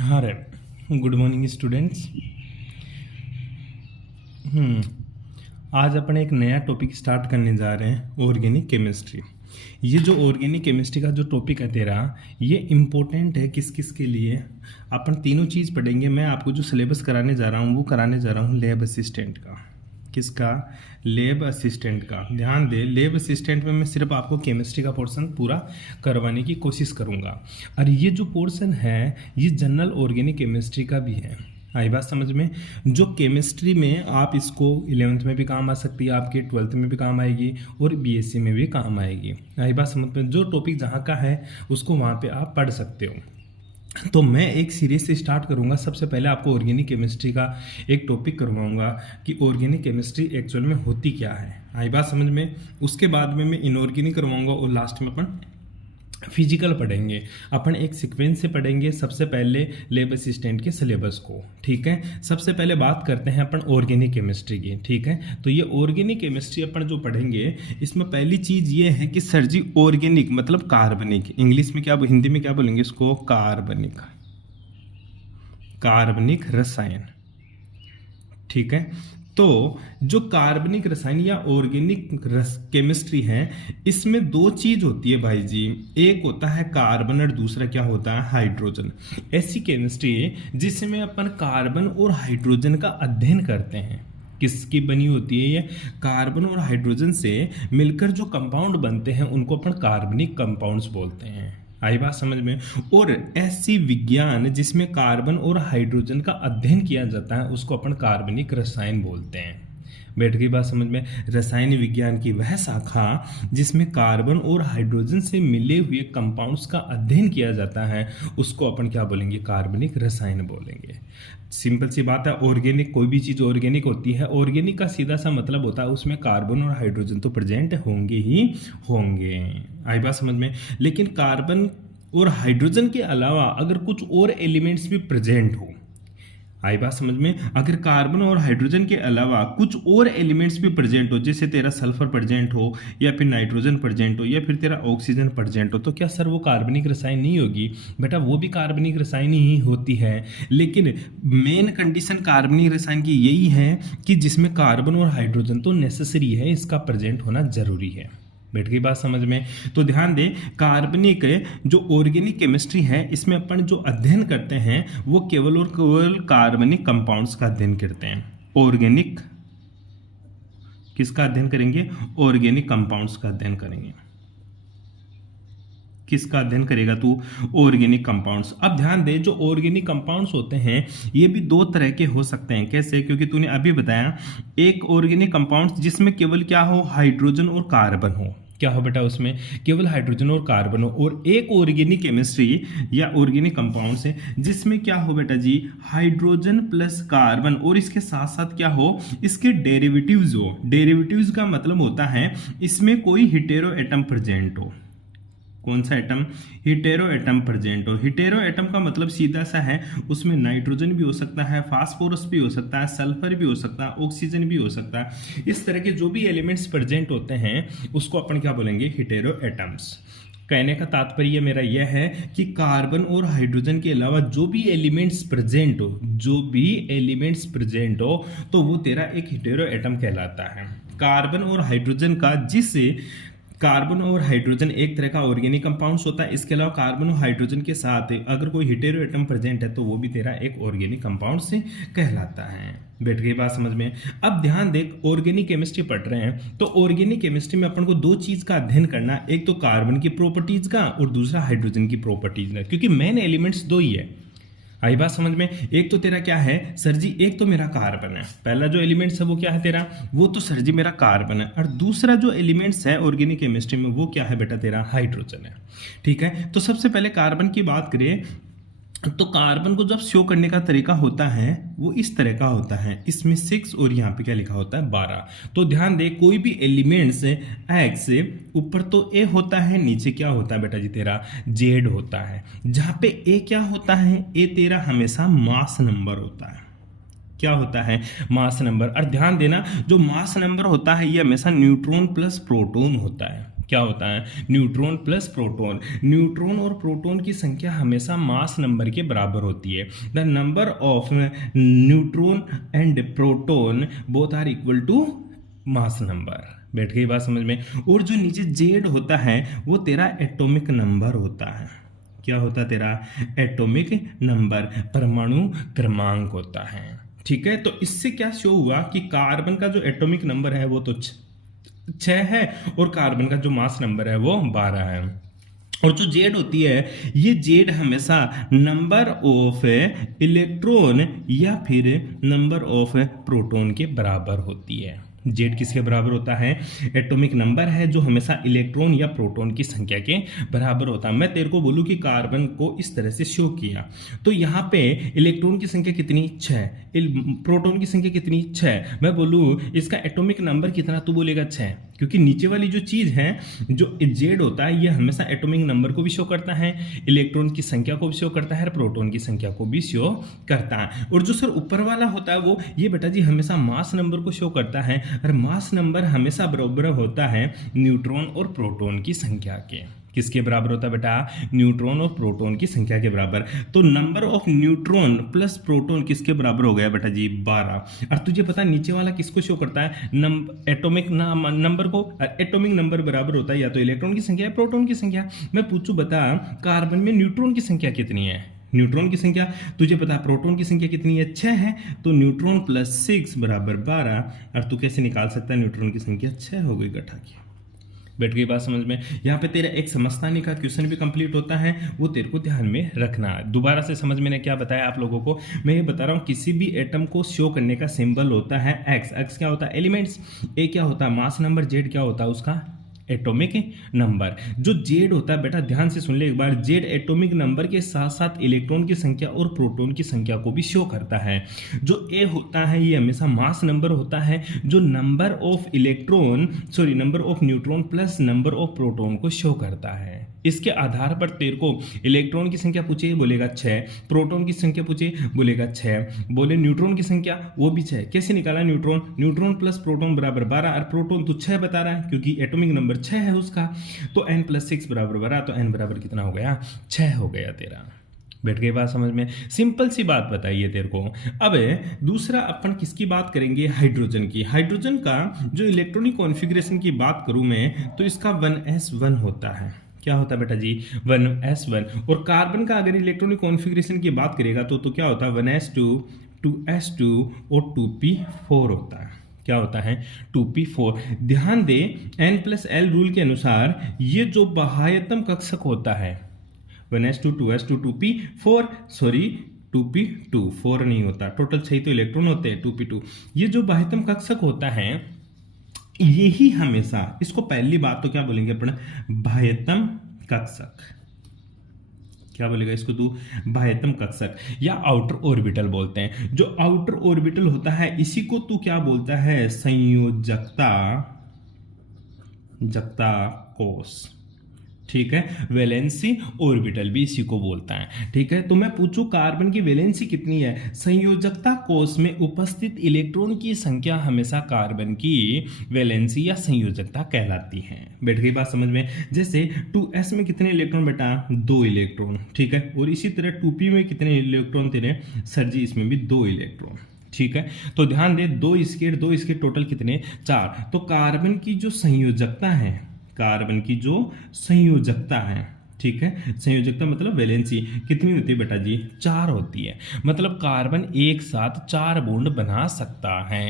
हाँ रे। Good morning students. आज अपन एक नया टॉपिक स्टार्ट करने जा रहे हैं, ऑर्गेनिक केमिस्ट्री। ये जो ऑर्गेनिक केमिस्ट्री का जो टॉपिक है तेरा, ये इम्पोर्टेंट है किस किस के लिए। अपन तीनों चीज़ पढ़ेंगे। मैं आपको जो सिलेबस कराने जा रहा हूँ वो कराने जा रहा हूँ लैब असिस्टेंट का। किसका? लैब असिस्टेंट का। ध्यान दे, लैब असिस्टेंट में मैं सिर्फ आपको केमिस्ट्री का पोर्शन पूरा करवाने की कोशिश करूँगा। और ये जो पोर्शन है ये जनरल ऑर्गेनिक केमिस्ट्री का भी है। आई बात समझ में? जो केमिस्ट्री में आप इसको 11th में भी काम आ सकती है, आपके 12th में भी काम आएगी और बीएससी में भी काम आएगी। आई बात समझ में? जो टॉपिक जहाँ का है उसको वहाँ पे आप पढ़ सकते हो। तो मैं एक सीरीज से स्टार्ट करूंगा। सबसे पहले आपको ऑर्गेनिक केमिस्ट्री का एक टॉपिक करवाऊंगा कि ऑर्गेनिक केमिस्ट्री एक्चुअल में होती क्या है। आई बात समझ में? उसके बाद में मैं इनऑर्गेनिक करवाऊंगा और लास्ट में अपन फिजिकल पढ़ेंगे। अपन एक सीक्वेंस से पढ़ेंगे। सबसे पहले लैब असिस्टेंट के सिलेबस को, ठीक है। सबसे पहले बात करते हैं अपन ऑर्गेनिक केमिस्ट्री की, ठीक है। तो ये ऑर्गेनिक केमिस्ट्री अपन जो पढ़ेंगे, इसमें पहली चीज़ ये है कि सर जी ऑर्गेनिक मतलब कार्बनिक, इंग्लिश में क्या, हिंदी में क्या बोलेंगे इसको? कार्बनिक, कार्बनिक रसायन, ठीक है। तो जो कार्बनिक रसायन या ऑर्गेनिक केमिस्ट्री है, इसमें दो चीज होती है भाई जी। एक होता है कार्बन और दूसरा क्या होता है? हाइड्रोजन। ऐसी केमिस्ट्री जिसमें अपन कार्बन और हाइड्रोजन का अध्ययन करते हैं। किसकी बनी होती है ये? कार्बन और हाइड्रोजन से मिलकर जो कंपाउंड बनते हैं उनको अपन कार्बनिक कंपाउंड्स बोलते हैं। आई बात समझ में? और ऐसी विज्ञान जिसमें कार्बन और हाइड्रोजन का अध्ययन किया जाता है उसको अपन कार्बनिक रसायन बोलते हैं। बैठ गई बात समझ में? रसायन विज्ञान की वह शाखा जिसमें कार्बन और हाइड्रोजन से मिले हुए कंपाउंड्स का अध्ययन किया जाता है उसको अपन क्या बोलेंगे? कार्बनिक रसायन बोलेंगे। सिंपल सी बात है। ऑर्गेनिक, कोई भी चीज़ ऑर्गेनिक होती है, ऑर्गेनिक का सीधा सा मतलब होता है उसमें कार्बन और हाइड्रोजन तो प्रेजेंट होंगे ही होंगे। आई बात समझ में? लेकिन कार्बन और हाइड्रोजन के अलावा अगर कुछ और एलिमेंट्स भी प्रेजेंट हो, आई बात समझ में? अगर कार्बन और हाइड्रोजन के अलावा कुछ और एलिमेंट्स भी प्रेजेंट हो, जैसे तेरा सल्फर प्रेजेंट हो या फिर नाइट्रोजन प्रेजेंट हो या फिर तेरा ऑक्सीजन प्रेजेंट हो, तो क्या सर वो कार्बनिक रसायन नहीं होगी? बेटा वो भी कार्बनिक रसायन ही होती है, लेकिन मेन कंडीशन कार्बनिक रसायन की यही है कि जिसमें कार्बन और हाइड्रोजन तो नेसेसरी है, इसका प्रेजेंट होना जरूरी है। बैठ गई बात समझ में? तो ध्यान दें, कार्बनिक जो ऑर्गेनिक केमिस्ट्री है इसमें अपन जो अध्ययन करते हैं वो केवल और केवल कार्बनिक कंपाउंड्स का अध्ययन करते हैं। ऑर्गेनिक किसका अध्ययन करेंगे? ऑर्गेनिक कंपाउंड्स का अध्ययन करेंगे। किसका अध्ययन करेगा तू? Organic compounds. अब ध्यान दे, जो ऑर्गेनिक कंपाउंड्स होते हैं ये भी दो तरह के हो सकते हैं। कैसे? क्योंकि तूने अभी बताया एक ऑर्गेनिक कंपाउंड्स जिसमें केवल क्या हो? हाइड्रोजन और कार्बन हो। क्या हो बेटा? उसमें केवल हाइड्रोजन और कार्बन हो। और एक ऑर्गेनिक केमिस्ट्री या ऑर्गेनिक कंपाउंड्स है जिसमें क्या हो बेटा जी? हाइड्रोजन प्लस कार्बन और इसके साथ साथ क्या हो? इसके डेरिवेटिव्स हो। डेरिवेटिव्स का मतलब होता है इसमें कोई हेटेरो एटम प्रेजेंट हो। कौन सा एटम? हिटेरो एटम प्रेजेंट हो। हिटेरो एटम का मतलब सीधा सा है उसमें नाइट्रोजन भी हो सकता है, फास्फोरस भी हो सकता है, सल्फर भी हो सकता है, ऑक्सीजन भी हो सकता है। इस तरह के जो भी एलिमेंट्स प्रेजेंट होते हैं उसको अपन क्या बोलेंगे? हिटेरो एटम्स। कहने का तात्पर्य मेरा यह है कि कार्बन और हाइड्रोजन के अलावा जो भी एलिमेंट्स प्रेजेंट हो, जो भी एलिमेंट्स प्रेजेंट हो तो वो तेरा एक हिटेरो एटम कहलाता है। कार्बन और हाइड्रोजन का, जिससे कार्बन और हाइड्रोजन एक तरह का ऑर्गेनिक कंपाउंड्स होता है, इसके अलावा कार्बन और हाइड्रोजन के साथ अगर कोई हेटेरो एटम प्रेजेंट है तो वो भी तेरा एक ऑर्गेनिक कंपाउंड से कहलाता है। बैठ गई बात समझ में? अब ध्यान देख, ऑर्गेनिक केमिस्ट्री पढ़ रहे हैं तो ऑर्गेनिक केमिस्ट्री में अपन को दो चीज का अध्ययन करना है, एक तो कार्बन की प्रॉपर्टीज का और दूसरा हाइड्रोजन की प्रॉपर्टीज का, क्योंकि मेन एलिमेंट्स दो ही है। आई बात समझ में? एक तो तेरा क्या है सर जी? एक तो मेरा कार्बन है। पहला जो एलिमेंट्स है वो क्या है तेरा? वो तो सर जी मेरा कार्बन है। और दूसरा जो एलिमेंट्स है ऑर्गेनिक केमिस्ट्री में वो क्या है बेटा? तेरा हाइड्रोजन है। ठीक है। तो सबसे पहले कार्बन की बात करें तो कार्बन को जब शो करने का तरीका होता है वो इस तरह का होता है, इसमें 6 और यहाँ पे क्या लिखा होता है? 12। तो ध्यान दे, कोई भी एलिमेंट्स एक्स ऊपर तो ए होता है, नीचे क्या होता है बेटा जी? तेरा जेड होता है। जहाँ पे ए क्या होता है? ए तेरा हमेशा मास नंबर होता है। क्या होता है? Mass number. और ध्यान देना, जो मास नंबर होता है ये हमेशा न्यूट्रॉन प्लस प्रोटॉन होता है। क्या होता है, न्यूट्रॉन प्लस प्रोटॉन। न्यूट्रॉन और प्रोटॉन की संख्या हमेशा मास नंबर के बराबर होती है। The number of neutron and proton both are equal to mass number. बैठ गई बात समझ में। और जो नीचे जेड होता है वो तेरा एटॉमिक नंबर होता है। क्या होता है तेरा, एटॉमिक नंबर, परमाणु क्रमांक होता है। ठीक है, तो इससे क्या शो हुआ कि कार्बन का जो एटॉमिक नंबर है वो तो 6 है और कार्बन का जो मास नंबर है वो 12 है। और जो जेड होती है, ये जेड हमेशा नंबर ऑफ इलेक्ट्रॉन या फिर नंबर ऑफ प्रोटॉन के बराबर होती है। जेड किसके बराबर होता है, एटॉमिक नंबर है जो हमेशा इलेक्ट्रॉन या प्रोटॉन की संख्या के बराबर होता है। मैं तेरे को बोलूं कि कार्बन को इस तरह से शो किया तो यहाँ पे इलेक्ट्रॉन की संख्या कितनी, 6, प्रोटॉन की संख्या कितनी, 6। मैं बोलूं इसका एटॉमिक नंबर कितना, तो बोलेगा 6, क्योंकि नीचे वाली जो चीज है जो जेड होता है ये हमेशा एटॉमिक नंबर को भी शो करता है, इलेक्ट्रॉन की संख्या को भी शो करता है और प्रोटॉन की संख्या को भी शो करता है। और जो सर ऊपर वाला होता है वो ये बेटा जी हमेशा मास नंबर को शो करता है, और मास नंबर हमेशा बराबर होता है न्यूट्रॉन और प्रोटॉन की संख्या के। किसके बराबर होता है बेटा, न्यूट्रॉन और प्रोटॉन की संख्या के बराबर। तो number of neutron plus proton किसके बराबर हो गया बेटा जी, 12। और तुझे पता है नीचे वाला किसको शो करता है, एटॉमिक नंबर को। एटॉमिक नंबर बराबर होता है या तो इलेक्ट्रॉन की संख्या या प्रोटॉन की संख्या। मैं पूछूं बता कार्बन में न्यूट्रॉन की संख्या कितनी है, न्यूट्रॉन की संख्या तुझे पता है, प्रोटॉन की संख्या कितनी है, 6 है। तो न्यूट्रॉन प्लस 6 बराबर 12। और तू कैसे निकाल सकता है, न्यूट्रॉन की संख्या 6 हो गई गठा की। बैठ गई बात समझ में। यहाँ पे तेरा एक समझदारी का क्वेश्चन भी कंप्लीट होता है, वो तेरे को ध्यान में रखना है। दोबारा से समझ में क्या बताया आप लोगों को, मैं ये बता रहा हूँ किसी भी एटम को शो करने का सिंबल होता है एक्स। एक्स क्या होता है, एलिमेंट्स। ए क्या होता है, मास नंबर। जेड क्या होता है, उसका एटॉमिक नंबर। जो जेड होता है बेटा ध्यान से सुन ले एक बार, जेड एटॉमिक नंबर के साथ साथ इलेक्ट्रॉन की संख्या और प्रोटॉन की संख्या को भी शो करता है। जो ए होता है ये हमेशा मास नंबर होता है, जो number of number of neutron plus number of proton को शो करता है। इसके आधार पर तेरे को इलेक्ट्रॉन की संख्या पूछे बोलेगा 6, प्रोटॉन की संख्या पूछे बोलेगा 6, बोले न्यूट्रॉन की संख्या वो भी 6। कैसे निकाला, न्यूट्रॉन प्लस प्रोटॉन बराबर 12 और प्रोटॉन तो 6 बता रहा है क्योंकि एटॉमिक नंबर 6 है उसका। तो n प्लस 6 बराबर 12, तो n बराबर कितना हो गया, 6 हो गया तेरा। बैठ गई बात समझ में। सिंपल सी बात बताइए तेरे को। अब दूसरा अपन किसकी बात करेंगे, हाइड्रोजन की। हाइड्रोजन का जो इलेक्ट्रॉनिक कॉन्फ़िगरेशन की बात करूं मैं तो इसका 1s1 होता है। क्या होता है बेटा जी, 1s1। और कार्बन का अगर इलेक्ट्रॉनिक कॉन्फ़िगरेशन की बात करेगा तो क्या होता है, 1s2, 2s2 और 2p4 होता है। क्या होता है, 2p4। ध्यान दे n+l रूल के अनुसार ये जो बाह्यतम कक्षक होता है 1s2, 2s2, 2p4, sorry 2p2, 4 नहीं होता, टोटल 6 तो इलेक्ट्रॉन होते हैं, 2p2। ये जो बाह्यतम कक्षक होता है यही हमेशा, इसको पहली बात तो क्या बोलेंगे अपन, बाह्यतम कक्षक। क्या बोलेगा इसको तू, बाह्यतम कक्षक या आउटर ऑर्बिटल बोलते हैं। जो आउटर ऑर्बिटल होता है इसी को तू क्या बोलता है, संयोजकता कोष। ठीक है, वैलेंसी ऑर्बिटल भी इसी को बोलता है। ठीक है, तो मैं पूछूं कार्बन की वैलेंसी कितनी है, संयोजकता कोष में उपस्थित इलेक्ट्रॉन की संख्या हमेशा कार्बन की वैलेंसी या संयोजकता कहलाती है। बैठ गई बात समझ में। जैसे 2s में कितने इलेक्ट्रॉन बेटा, 2 इलेक्ट्रॉन। ठीक है, और इसी तरह 2p में कितने इलेक्ट्रॉन तेरे सर जी, इसमें भी 2 इलेक्ट्रॉन। ठीक है, तो ध्यान दे 2 स्केर टोटल कितने, 4। तो कार्बन की जो संयोजकता है, कार्बन की जो संयोजकता है, ठीक है, संयोजकता मतलब वैलेंसी कितनी होती है बेटा जी, 4 होती है। मतलब कार्बन एक साथ 4 बॉन्ड बना सकता है।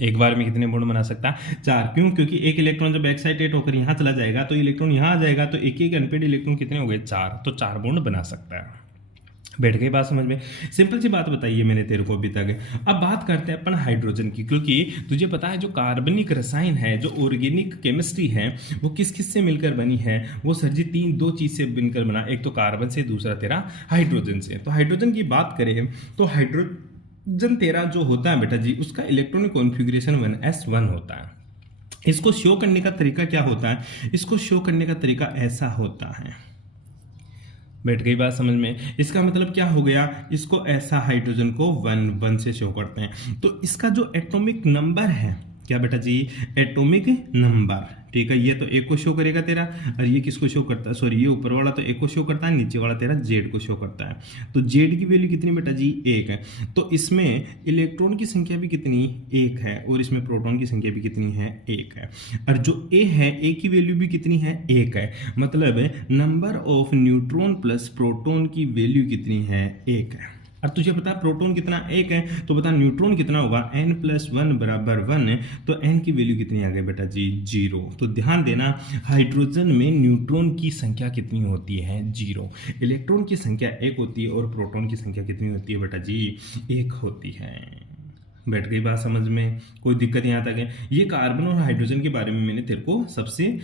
एक बार में कितने बॉन्ड बना सकता है, 4। क्यों, क्योंकि एक इलेक्ट्रॉन जब एक्साइटेड होकर यहाँ चला जाएगा तो इलेक्ट्रॉन यहाँ आ जाएगा, तो एक अनपेड इलेक्ट्रॉन कितने हो गए, 4। तो 4 बॉन्ड बना सकता है। बैठ गई बात समझ में। सिंपल सी बात बताइए मैंने तेरे को अभी तक। अब बात करते हैं अपन हाइड्रोजन की, क्योंकि तुझे पता है जो कार्बनिक रसायन है, जो ऑर्गेनिक केमिस्ट्री है, वो किस किस से मिलकर बनी है, वो सर जी 2 चीज से मिलकर बना, एक तो कार्बन से, दूसरा तेरा हाइड्रोजन से। तो हाइड्रोजन की बात करें तो हाइड्रोजन तेरा जो होता है बेटा जी, उसका इलेक्ट्रॉनिक कॉन्फ़िगरेशन 1s1 होता है। इसको शो करने का तरीका क्या होता है, इसको शो करने का तरीका ऐसा होता है। बैठ गई बात समझ में। इसका मतलब क्या हो गया, इसको ऐसा हाइड्रोजन को 1 से शो करते हैं। तो इसका जो एटॉमिक नंबर है, क्या बेटा जी, एटॉमिक नंबर, ठीक है, ये तो एक को शो करेगा तेरा, और ये किसको शो करता है, सॉरी ये ऊपर वाला तो एक को शो करता है, नीचे वाला तेरा जेड को शो करता है। तो जेड की वैल्यू कितनी बेटा जी, एक है। तो इसमें इलेक्ट्रॉन की संख्या भी कितनी, एक है, और इसमें प्रोटॉन की संख्या भी कितनी है, एक है। और जो ए है, ए की वैल्यू भी कितनी है, एक है। मतलब number of neutron plus proton की वैल्यू कितनी है, एक है। और तुझे पता प्रोटॉन कितना, एक है, तो बता न्यूट्रॉन कितना होगा, n+1 बराबर 1, तो n की वैल्यू कितनी आ गई बेटा जी, 0। तो ध्यान देना, हाइड्रोजन में न्यूट्रॉन की संख्या कितनी होती है, 0। इलेक्ट्रॉन की संख्या 1 होती है और प्रोटॉन की संख्या कितनी होती है बेटा जी, 1 होती है। बैठ गई बात समझ में, कोई दिक्कत यहाँ तक है। ये कार्बन और हाइड्रोजन के बारे में मैंने तेरे को सबसे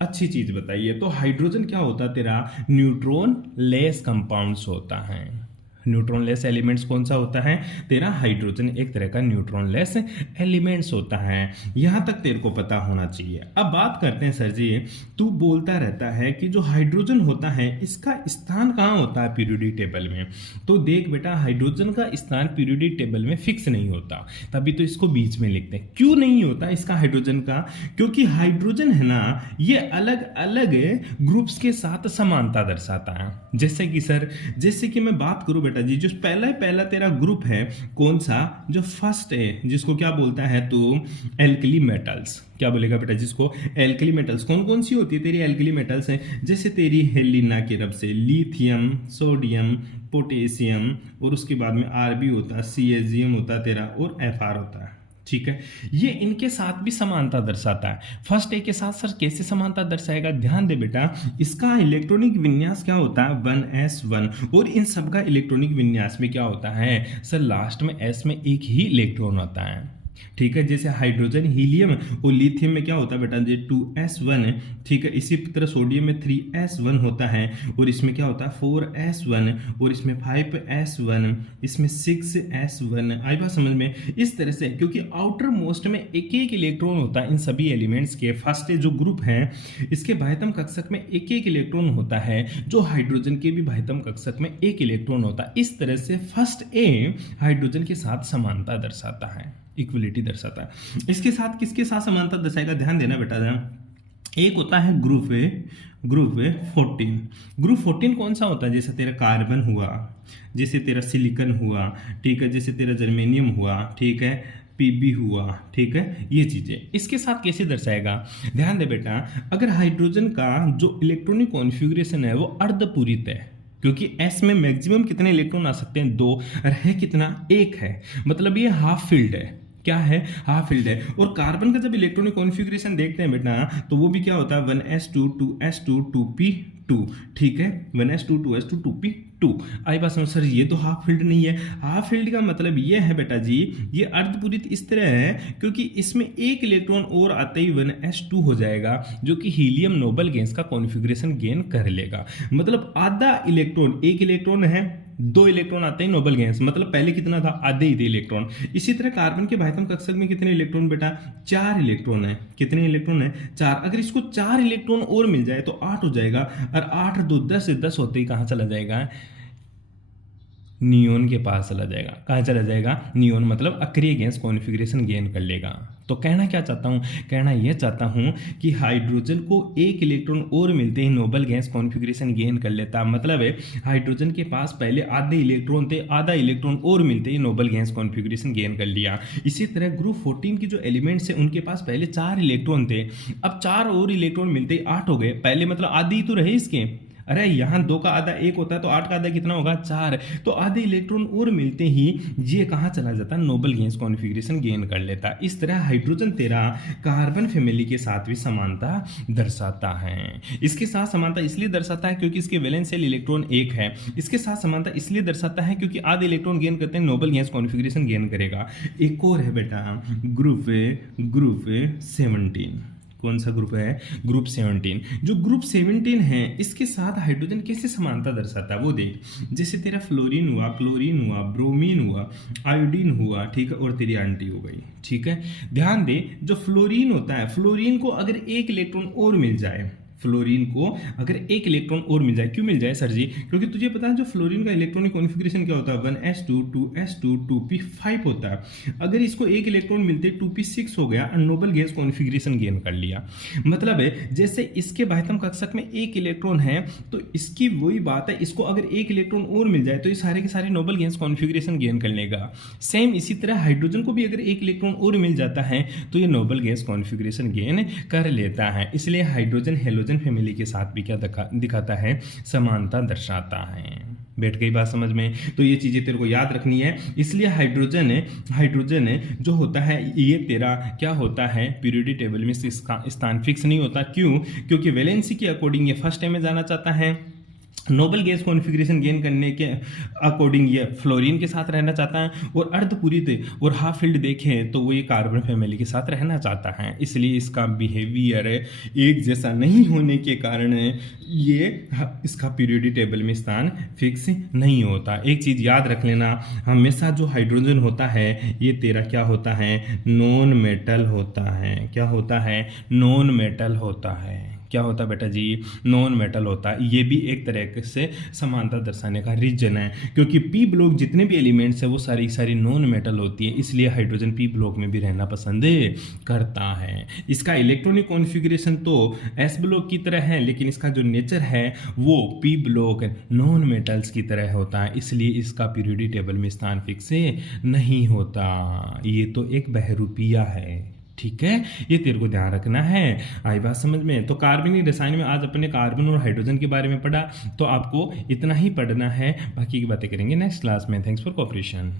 अच्छी चीज बताई है। तो हाइड्रोजन क्या होता है तेरा, न्यूट्रॉन लेस कंपाउंड्स होता है। न्यूट्रॉन लेस एलिमेंट्स कौन सा होता है तेरा, हाइड्रोजन एक तरह का न्यूट्रॉन लेस एलिमेंट्स होता है। यहां तक तेरे को पता होना चाहिए। अब बात करते हैं सर जी, तू बोलता रहता है कि जो हाइड्रोजन होता है इसका स्थान कहाँ होता है पीरियोडिक टेबल में। तो देख बेटा, हाइड्रोजन का स्थान पीरियोडिक टेबल में फिक्स नहीं होता, तभी तो इसको बीच में लिखते हैं। क्यों नहीं होता इसका हाइड्रोजन का, क्योंकि हाइड्रोजन है ना, ये अलग अलग ग्रुप्स के साथ समानता दर्शाता है। जैसे कि सर, जैसे कि मैं बात करूं बेटा जी, जो पहला तेरा ग्रुप है कौन सा, जो फर्स्ट है, जिसको क्या बोलता है तो एल्कली मेटल्स, क्या बोलेगा बेटा जिसको, एल्कली मेटल्स। कौन कौन सी होती है तेरी एल्कली मेटल्स हैं, जैसे तेरी हेलिना की तरफ से लिथियम, सोडियम, पोटेशियम, और उसके बाद में आरबी होता है, सीएजियम होता है तेरा, और एफआर होता है। ठीक है, ये इनके साथ भी समानता दर्शाता है। फर्स्ट ए के साथ सर कैसे समानता दर्शाएगा, ध्यान दे बेटा, इसका इलेक्ट्रॉनिक विन्यास क्या होता है 1s1, और इन सब का इलेक्ट्रॉनिक विन्यास में क्या होता है सर, लास्ट में s में एक ही इलेक्ट्रॉन होता है। ठीक है, जैसे हाइड्रोजन, हीलियम और लिथियम में क्या होता है बेटा जी 2s1, ठीक है। इसी तरह सोडियम में 3s1 होता है, और इसमें क्या होता है 4s1, और इसमें 5s1, इसमें 6s1। आई बात समझ में, इस तरह से, क्योंकि आउटर मोस्ट में एक एक इलेक्ट्रॉन होता है इन सभी एलिमेंट्स के। फर्स्ट जो ग्रुप है इसके बाह्यतम कक्षक में एक एक इलेक्ट्रॉन होता है, जो हाइड्रोजन के भी बाह्यतम कक्षक में एक इलेक्ट्रॉन होता है। इस तरह से फर्स्ट ए हाइड्रोजन के साथ समानता दर्शाता है, इक्वलिटी दर्शाता है। इसके साथ किसके साथ समानता दर्शाएगा, ध्यान देना बेटा। एक होता है ग्रुप ए 14। ग्रुप 14 कौन सा होता है, जैसे तेरा कार्बन हुआ, जैसे तेरा सिलिकॉन हुआ, ठीक है, जैसे तेरा जर्मेनियम हुआ, ठीक है, पीबी हुआ, ठीक है, ये चीजें इसके साथ कैसे दर्शाएगा। ध्यान दे बेटा, अगर हाइड्रोजन का जो इलेक्ट्रॉनिक कॉन्फ़िगरेशन है वो अर्धपूरित है, क्योंकि s में मैक्सिमम कितने इलेक्ट्रॉन आ सकते हैं 2, और है कितना 1 है, मतलब ये हाफ फील्ड है। क्या है, हाफ फील्ड है। और कार्बन का जब इलेक्ट्रॉनिक कॉन्फ़िगरेशन देखते हैं बेटा, तो वो भी क्या होता है 1s2 2s2 2p2, ठीक है, 1s2 2s2 2p2। आई बात समझ, सर ये तो हाफ फील्ड नहीं है। हाफ फील्ड का मतलब ये है बेटा जी, ये अर्धपूरित इस तरह है क्योंकि इसमें एक इलेक्ट्रॉन और आते ही 1s2 हो जाएगा, जो कि हीलियम नोबल गैस का कॉन्फ़िगरेशन गेन कर लेगा। मतलब आधा इलेक्ट्रॉन, एक इलेक्ट्रॉन है, 2 इलेक्ट्रॉन आते हैं नोबल गैस, मतलब पहले कितना था, आधे ही थे इलेक्ट्रॉन। इसी तरह कार्बन के बाह्यतम कक्षक में कितने इलेक्ट्रॉन बेटा, 4 इलेक्ट्रॉन है। कितने इलेक्ट्रॉन है, 4। अगर इसको 4 इलेक्ट्रॉन और मिल जाए तो 8 हो जाएगा, और 8 2 10 से 10 होते ही कहाँ चला जाएगा, नियोन के पास चला जाएगा। कहाँ चला जाएगा, नियोन, मतलब अक्रिय गैस कॉन्फ़िगरेशन गेन कर लेगा। तो कहना क्या चाहता हूँ, कहना यह चाहता हूँ कि हाइड्रोजन को एक इलेक्ट्रॉन और मिलते ही नोबल गैस कॉन्फ़िगरेशन गेन कर लेता। मतलब है हाइड्रोजन के पास पहले आधे इलेक्ट्रॉन थे, आधा इलेक्ट्रॉन और मिलते ही नोबल गैस कॉन्फ़िगरेशन गेन कर लिया। इसी तरह ग्रुप 14 की जो एलिमेंट्स है उनके पास पहले 4 इलेक्ट्रॉन थे, अब 4 और इलेक्ट्रॉन मिलते ही 8 हो गए। पहले मतलब आधे ही तो रहे इसके, अरे यहाँ 2 का आधा 1 होता है, तो 8 का आधा कितना होगा 4। तो आधे इलेक्ट्रॉन और मिलते ही ये कहाँ चला जाता है, नोबल गैस कॉन्फ़िगरेशन गेन कर लेता है। इस तरह हाइड्रोजन तेरा कार्बन फैमिली के साथ भी समानता दर्शाता है। इसके साथ समानता इसलिए दर्शाता है क्योंकि इसके वैलेंस शेल इलेक्ट्रॉन 1 है। इसके साथ समानता इसलिए दर्शाता है क्योंकि आधे इलेक्ट्रॉन गेन करते हैं, नोबल गैस कॉन्फ़िगरेशन गेन करेगा। एक और है बेटा ग्रुप 17। कौन सा ग्रुप है, ग्रुप 17। जो ग्रुप 17 है इसके साथ हाइड्रोजन कैसे समानता दर्शाता है वो देख। जैसे तेरा फ्लोरीन हुआ, क्लोरीन हुआ, ब्रोमीन हुआ, आयोडीन हुआ, ठीक है, और तेरी एंटी हो गई। ठीक है, ध्यान दे, जो फ्लोरीन होता है, फ्लोरीन को अगर एक इलेक्ट्रॉन और मिल जाए, फ्लोरीन को अगर एक इलेक्ट्रॉन और मिल जाए। क्यों मिल जाए सर जी? क्योंकि तुझे पता है जो फ्लोरीन का इलेक्ट्रॉनिक कॉन्फ़िगरेशन क्या होता है, 1s2 2s2 2p5 होता है। अगर इसको एक इलेक्ट्रॉन मिलते 2p6 हो गया, नोबल गैस कॉन्फ़िगरेशन गेन कर लिया। मतलब है जैसे इसके बाह्यतम कक्षक में एक इलेक्ट्रॉन है तो इसकी वही बात है, इसको अगर एक इलेक्ट्रॉन और मिल जाए तो ये सारे के सारे नोबल गैस कॉन्फ़िगरेशन गेन कर लेगा। सेम इसी तरह हाइड्रोजन को भी अगर एक इलेक्ट्रॉन और मिल जाता है तो ये नोबल गैस कॉन्फ़िगरेशन गेन कर लेता है। इसलिए हाइड्रोजन हेलोजन फैमिली के साथ भी क्या दिखाता है, समानता दर्शाता है। बैठ गई बात समझ में? तो ये चीजें तेरे को याद रखनी है। इसलिए हाइड्रोजन जो होता है ये तेरा क्या होता है, पीरियोडिक टेबल में इसका स्थान फिक्स नहीं होता। क्यों? क्योंकि वैलेंसी के अकॉर्डिंग ये फर्स्ट टाइम में जाना चाहता है, नोबल गैस कॉन्फ़िगरेशन गेन करने के अकॉर्डिंग ये फ्लोरीन के साथ रहना चाहता है, और अर्धपूरित और हाफ फील्ड देखें तो वो ये कार्बन फैमिली के साथ रहना चाहता है। इसलिए इसका बिहेवियर एक जैसा नहीं होने के कारण ये इसका पीरियोडिक टेबल में स्थान फिक्स नहीं होता। एक चीज़ याद रख लेना, हमेशा जो हाइड्रोजन होता है ये तेरा क्या होता है, नॉन मेटल होता है। क्या होता है? नॉन मेटल होता है। क्या होता है बेटा जी? नॉन मेटल होता है। ये भी एक तरह से समानता दर्शाने का रीजन है, क्योंकि पी ब्लॉक जितने भी एलिमेंट्स है वो सारी सारी नॉन मेटल होती है, इसलिए हाइड्रोजन पी ब्लॉक में भी रहना पसंद करता है। इसका इलेक्ट्रॉनिक कॉन्फ़िगरेशन तो एस ब्लॉक की तरह है, लेकिन इसका जो नेचर है वो पी ब्लॉक नॉन मेटल्स की तरह होता है, इसलिए इसका पीरियोडिक टेबल में स्थान फिक्स नहीं होता। ये तो एक बहरूपिया है, ठीक है, ये तेरे को ध्यान रखना है। आई बात समझ में? तो कार्बनिक रसायन में आज अपने कार्बन और हाइड्रोजन के बारे में पढ़ा, तो आपको इतना ही पढ़ना है, बाकी की बातें करेंगे नेक्स्ट क्लास में। Thanks for cooperation.